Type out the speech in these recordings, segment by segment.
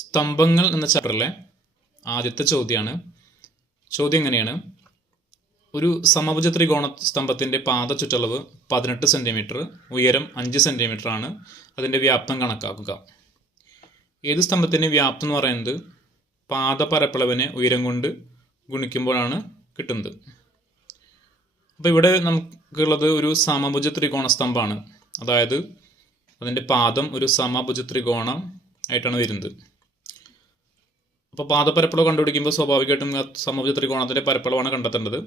സ്തംഭങ്ങൾ എന്ന ചാപ്റ്ററിലെ ആദ്യത്തെ ചോദ്യമാണ്. ചോദ്യം എങ്ങനെയാണ്: ഒരു സമഭുജ ത്രികോണ സ്തംഭത്തിൻ്റെ പാദ ചുറ്റളവ് 18 സെൻറ്റിമീറ്റർ, ഉയരം 5 സെൻറ്റിമീറ്റർ ആണ്. അതിൻ്റെ വ്യാപ്തം കണക്കാക്കുക. ഏത് സ്തംഭത്തിൻ്റെ വ്യാപ്തം എന്ന് പറയുന്നത് പാദ പരപ്പളവിനെ ഉയരം കൊണ്ട് ഗുണിക്കുമ്പോഴാണ് കിട്ടുന്നത്. അപ്പോൾ ഇവിടെ നമുക്കുള്ളത് ഒരു സമഭുജ ത്രികോണ സ്തംഭമാണ്. അതായത് അതിൻ്റെ പാദം ഒരു സമഭുജ ത്രികോണം ആയിട്ടാണ് വരുന്നത്. അപ്പോൾ പാദപരപ്പളവ് കണ്ടുപിടിക്കുമ്പോൾ സ്വാഭാവികമായിട്ടും സമഭുജ ത്രികോണത്തിൻ്റെ പരപ്പളവാണ് കണ്ടെത്തേണ്ടത്.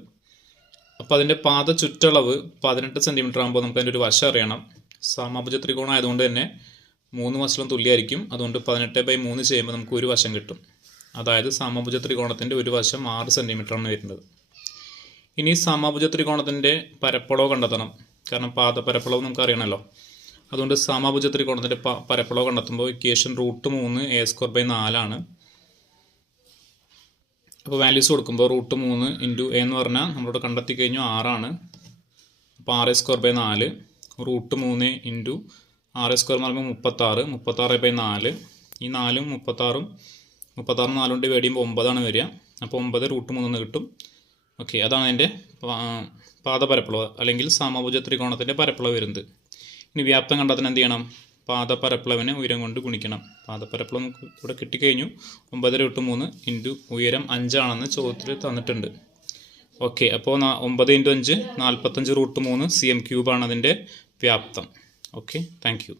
അപ്പോൾ അതിൻ്റെ പാദ ചുറ്റളവ് 18 സെൻറ്റിമീറ്റർ ആകുമ്പോൾ നമുക്ക് അതിൻ്റെ ഒരു വശം അറിയണം. സമഭുജ ത്രികോണം ആയതുകൊണ്ട് തന്നെ 3 വശവും തുല്യമായിരിക്കും. അതുകൊണ്ട് 18/3 ചെയ്യുമ്പോൾ നമുക്ക് ഒരു വശം കിട്ടും. അതായത് സമഭുജ ത്രികോണത്തിൻ്റെ ഒരു വശം 6 സെൻറ്റിമീറ്ററാണ് വരുന്നത്. ഇനി സമഭുജ ത്രികോണത്തിൻ്റെ പരപ്പളവ് കണ്ടെത്തണം. കാരണം പാദപരപ്പളവ് നമുക്ക് അറിയണമല്ലോ. അതുകൊണ്ട് സമഭുജ ത്രികോണത്തിൻ്റെ പരപ്പളവ് കണ്ടെത്തുമ്പോൾ ഇക്വേഷൻ √3 a² ആണ്. അപ്പോൾ വാല്യൂസ് കൊടുക്കുമ്പോൾ √3 × a എന്ന് പറഞ്ഞാൽ നമ്മളിവിടെ കണ്ടെത്തി കഴിഞ്ഞു 6 ആണ്. അപ്പോൾ 6² 4 √3 × 6² എന്ന് പറയുമ്പോൾ 36, 36/4. ഈ 4ഉം 36 4 കൊണ്ട് ഡിവൈഡ് ചെയ്യുമ്പോൾ 9 ആണ് വരിക. അപ്പോൾ 9 √3 കിട്ടും. ഓക്കെ, അതാണ് അതിൻ്റെ പാദപരപ്പളവ് അല്ലെങ്കിൽ സമഭുജ ത്രികോണത്തിൻ്റെ പരപ്പളവ് വരുന്നത്. ഇനി വ്യാപ്തം കണ്ടെത്താൻ എന്ത് ചെയ്യണം? പാദപരപ്പളവിനെ ഉയരം കൊണ്ട് ഗുണിക്കണം. പാദപരപ്പളവ് നമുക്ക് ഇവിടെ കിട്ടിക്കഴിഞ്ഞു. 9 √3 × ഉയരം 5 ആണെന്ന് ചോദ്യത്തിൽ തന്നിട്ടുണ്ട്. ഓക്കെ, അപ്പോൾ 9 × 5 45 √3 cm³ ആണ് അതിൻ്റെ വ്യാപ്തം. Okay, thank you.